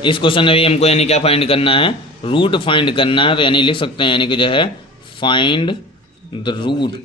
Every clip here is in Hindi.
इस क्वेश्चन में भी हमको यानी क्या फाइंड करना है, रूट फाइंड करना है। तो यानी लिख सकते हैं यानी कि जो है find the root,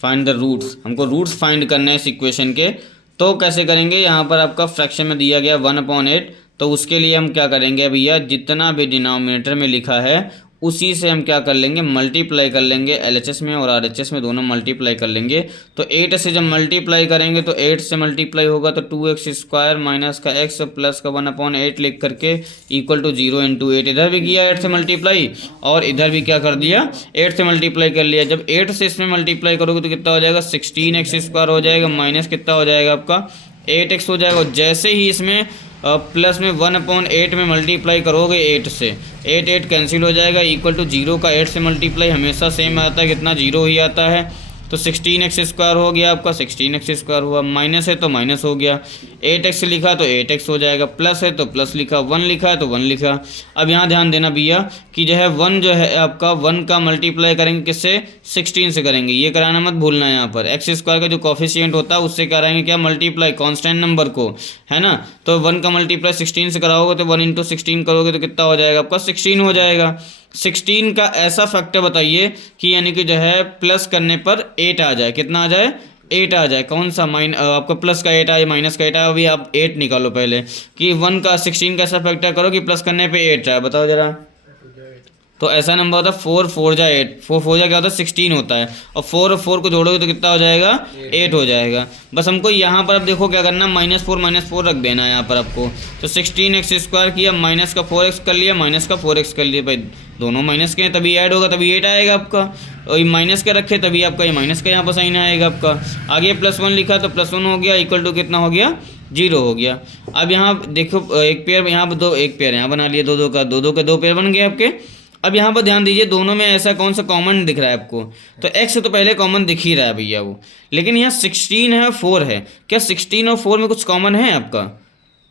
find the roots, हमको रूट्स फाइंड करने हैं इस इक्वेशन के। तो कैसे करेंगे, यहाँ पर आपका फ्रैक्शन में दिया गया 1/8, तो उसके लिए हम क्या करेंगे भैया, जितना भी डिनोमिनेटर में लिखा है उसी से हम क्या कर लेंगे, मल्टीप्लाई कर लेंगे। एलएचएस में और आरएचएस में दोनों मल्टीप्लाई कर लेंगे। तो 8 से जब मल्टीप्लाई करेंगे तो 8 से मल्टीप्लाई होगा तो 2x² माइनस का x प्लस का 1/8 लिख करके इक्वल टू 0 × 8। इधर भी किया 8 से मल्टीप्लाई और इधर भी क्या कर दिया, 8 से मल्टीप्लाई कर लिया। जब 8 से इसमें मल्टीप्लाई करोगे तो कितना हो जाएगा, 16x² हो जाएगा, माइनस कितना हो जाएगा आपका 8x हो जाएगा। और जैसे ही इसमें प्लस में 1/8 में मल्टीप्लाई करोगे 8 से, 8 कैंसिल हो जाएगा, इक्वल टू 0 का 8 से मल्टीप्लाई हमेशा सेम आता है, कितना 0 ही आता है। तो 16x² हो गया आपका, 16x² हुआ, माइनस है तो माइनस हो गया, 8x लिखा तो 8x हो जाएगा, प्लस है तो प्लस लिखा, 1 लिखा है तो 1 लिखा। अब यहाँ ध्यान देना भैया कि जो है 1 जो है आपका 1 का मल्टीप्लाई करेंगे किससे, 16 से करेंगे, ये कराना मत भूलना है। यहाँ पर x² का जो कोफिशिएंट होता है उससे कराएंगे क्या, मल्टीप्लाई कांस्टेंट नंबर को, है ना। तो 1 का मल्टीप्लाई 16 से कराओगे तो 1 × 16 करोगे तो कितना हो जाएगा आपका, 16 हो जाएगा। 16 का ऐसा फैक्टर बताइए कि यानी कि जो है प्लस करने पर 8 आ जाए, कितना आ जाए, 8 आ जाए। कौन सा आपका प्लस का 8 आए, माइनस का 8 आए, अभी आप 8 निकालो पहले कि 1 का 16 का ऐसा फैक्टर करो कि प्लस करने पे 8 आए, बताओ जरा। तो ऐसा नंबर होता है 4 4 जा 8, 4 4 जा क्या होता है 16 होता है, और 4 और 4 को जोड़ोगे तो कितना हो जाएगा, 8 हो जाएगा। बस हमको यहाँ पर अब देखो क्या करना, -4 रख देना है यहाँ पर आपको। तो 16x² किया, माइनस का 4x कर लिया, माइनस का 4x कर लिया, भाई दोनों माइनस के हैं तभी ऐड होगा, तभी 8 आएगा आपका। और ये माइनस के रखे तभी आपका ये माइनस का यहाँ पर साइन आएगा आपका। आगे +1 लिखा तो +1 हो गया, इक्वल टू कितना हो गया, 0 हो गया। अब यहाँ देखो एक पेयर यहाँ पर दो, एक पेयर यहाँ बना लिया, दो का दो पेयर बन गए आपके। अब यहाँ पर ध्यान दीजिए, दोनों में ऐसा कौन सा कॉमन दिख रहा है आपको, तो x तो पहले कॉमन दिख ही रहा है भैया वो, लेकिन यहाँ 16 है 4 है, क्या 16 और 4 में कुछ कॉमन है आपका,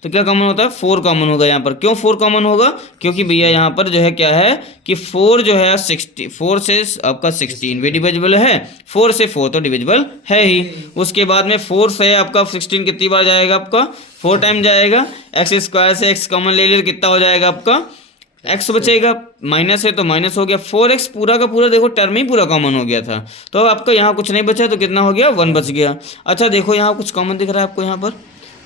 तो क्या कॉमन होता है, 4 कॉमन होगा यहाँ पर। क्यों 4 कॉमन होगा, क्योंकि भैया यहाँ पर जो है क्या है कि 4 जो है 4 से आपका 16 भी डिविजिबल है, 4 से 4 तो डिविजिबल है ही। उसके बाद में 4 से आपका 16 कितनी बार जाएगा आपका, 4 टाइम जाएगा। x² से x कॉमन ले लिया तो कितना हो जाएगा आपका, x बचेगा, माइनस है तो माइनस हो गया, 4x पूरा का पूरा देखो टर्म ही पूरा कॉमन हो गया था। तो आपका यहाँ कुछ नहीं बचा तो कितना हो गया, 1 बच गया। अच्छा देखो यहाँ कुछ कॉमन दिख रहा है आपको,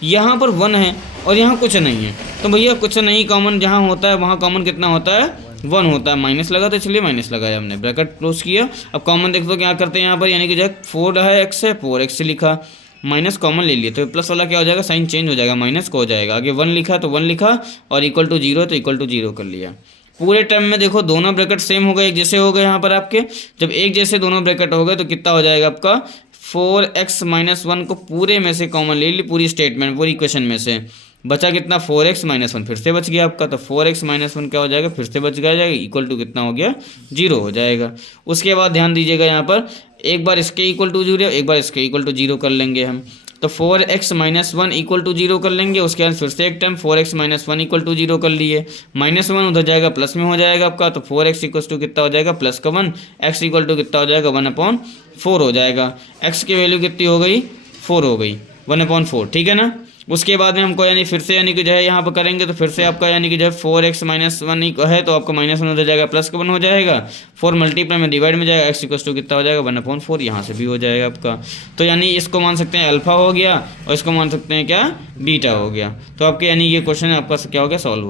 यहाँ पर 1 है और यहाँ कुछ नहीं है, तो भैया कुछ नहीं कॉमन जहाँ होता है वहाँ कॉमन कितना होता है, 1 होता है। माइनस लगा तो इसलिए माइनस लगाया हमने, ब्रैकेट क्लोज किया। अब कॉमन देख दो क्या करते हैं यहाँ पर, यानी कि जो 4 है x है, 4x से लिखा, माइनस कॉमन ले लिए तो प्लस वाला क्या हो जाएगा, साइन चेंज हो जाएगा, माइनस को हो जाएगा। आगे 1 लिखा तो 1 लिखा और इक्वल टू 0 तो इक्वल टू 0 कर लिया। पूरे टर्म में देखो दोनों ब्रैकेट सेम हो गए, एक जैसे हो गए यहाँ पर आपके। जब एक जैसे दोनों ब्रैकेट हो गए तो कितना हो जाएगा आपका, 4x - 1 को पूरे में से कॉमन ले ली, पूरी स्टेटमेंट पूरी इक्वेशन में से बचा कितना, 4x - 1 फिर से बच गया आपका। तो 4x - 1 क्या हो जाएगा, फिर से बच गया जाएगा, इक्वल टू कितना हो गया, 0 हो जाएगा। उसके बाद ध्यान दीजिएगा यहाँ पर एक बार इसके इक्वल टू 0, एक बार इसके इक्वल टू 0 कर लेंगे हम। तो 4x - 1 इक्वल टू 0 कर लेंगे। उसके बाद फिर से एक टाइम 4x - 1 इक्वल टू 0 कर लिए, -1 उधर जाएगा प्लस में हो जाएगा आपका। तो 4x इक्वल टू कितना हो जाएगा, प्लस का 1, x इक्वल टू कितना हो जाएगा, 1/4 हो जाएगा। x की वैल्यू कितनी हो गई, 4 हो गई, 1/4, ठीक है ना। उसके बाद में हमको यानी फिर से यानी कि जो है यहाँ पर करेंगे तो फिर से आपका यानी कि जो है 4x - 1 है तो आपका -1 हो जाएगा, प्लस का 1 हो जाएगा, 4 मल्टीप्लाई में डिवाइड में जाएगा, x इक्वल टू कितना हो जाएगा, 1/4, यहाँ से भी हो जाएगा आपका। तो यानी इसको मान सकते हैं अल्फा हो गया और इसको मान सकते हैं क्या, बीटा हो गया। तो आपके यानी ये क्वेश्चन आपका क्या हो गया, सॉल्व हो गया।